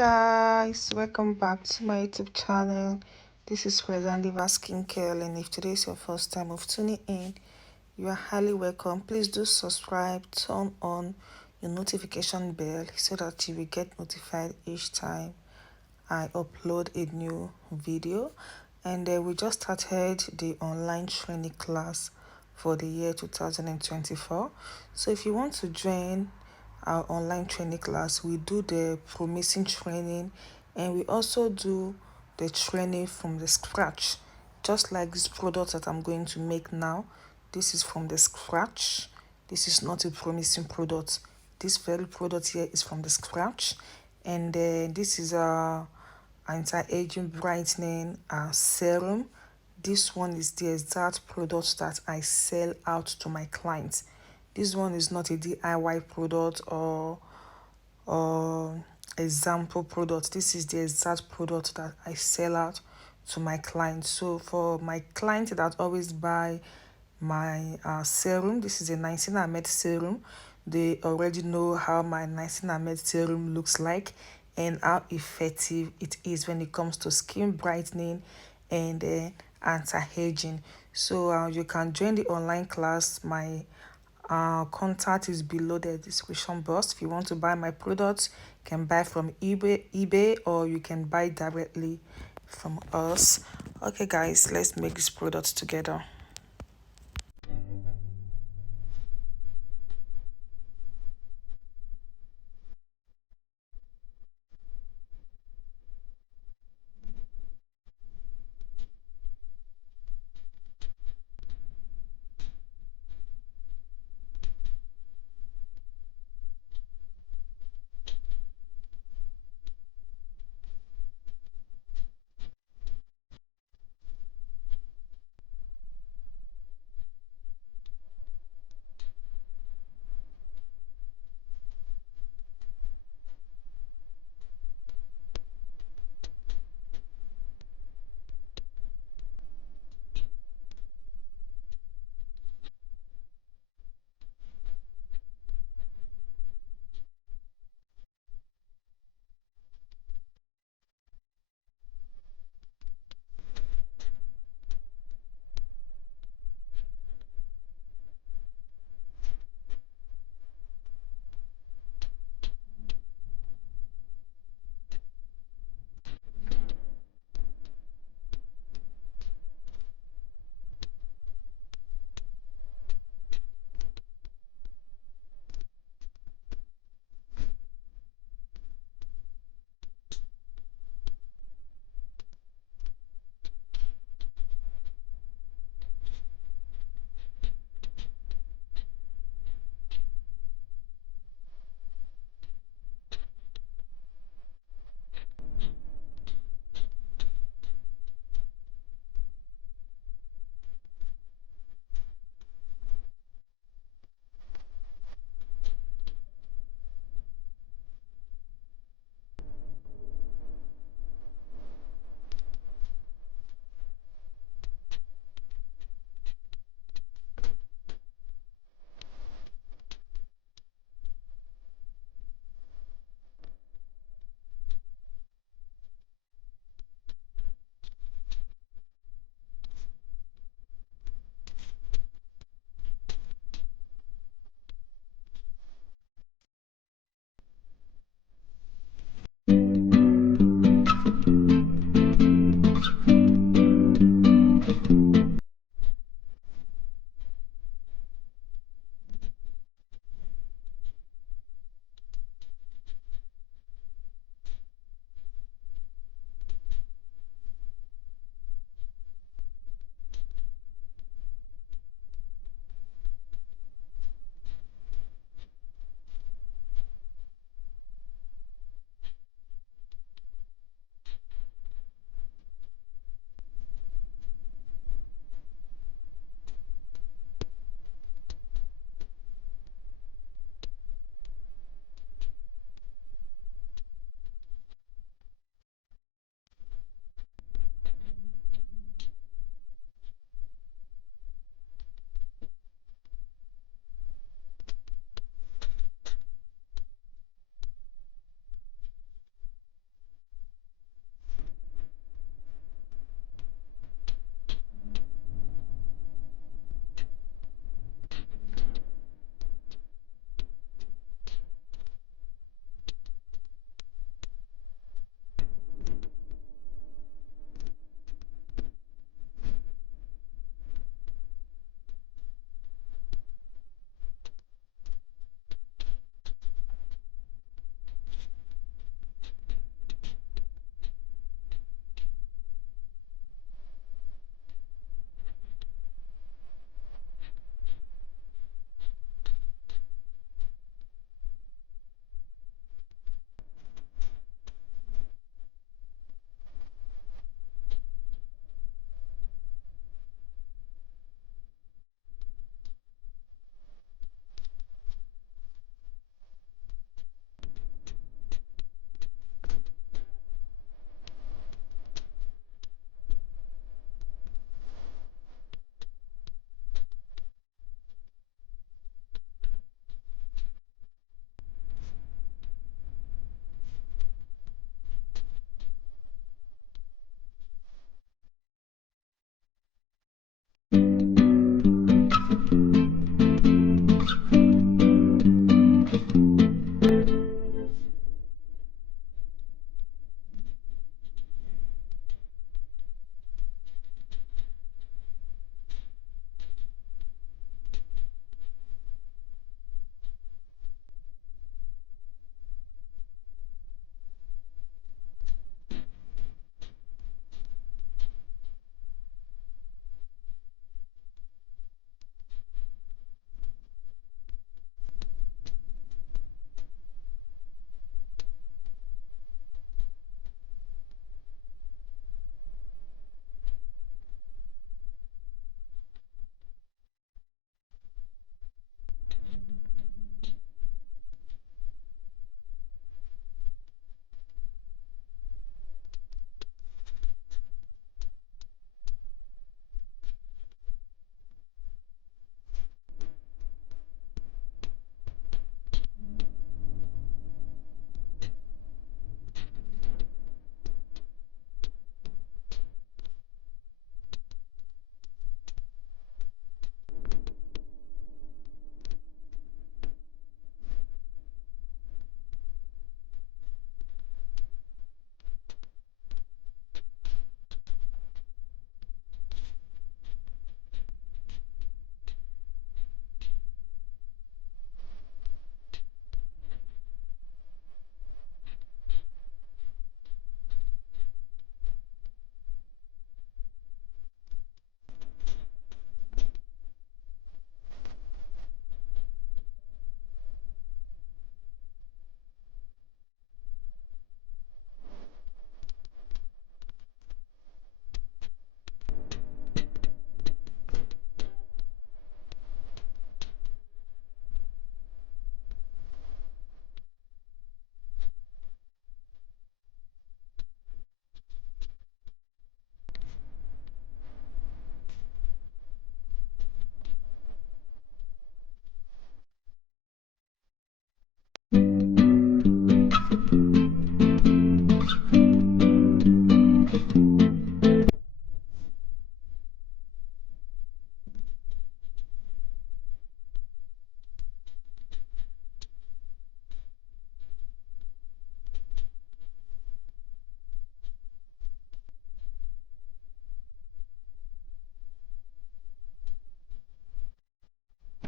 Guys, welcome back to my YouTube channel. This is Flozygirl Skincare, and if today is your first time of tuning in, you are highly welcome. Please do subscribe, turn on your notification bell so that you will get notified each time I upload a new video. And we just started the online training class for the year 2024. So if you want to join our online training class, we do the promising training, and we also do the training from the scratch, just like this product that I'm going to make now. This is from the scratch. This is not a promising product. This very product here is from the scratch, and this is a anti-aging brightening serum. This one is the exact product that I sell out to my clients. This one is not a DIY product or example product. This is the exact product that I sell out to my clients. So for my clients that always buy my serum, this is a Niacinamed serum. They already know how my Niacinamed serum looks like and how effective it is when it comes to skin brightening and anti-aging. So you can join the online class. My contact is below the description box. If you want to buy my products, you can buy from eBay, or you can buy directly from us. Okay guys, let's make this product together.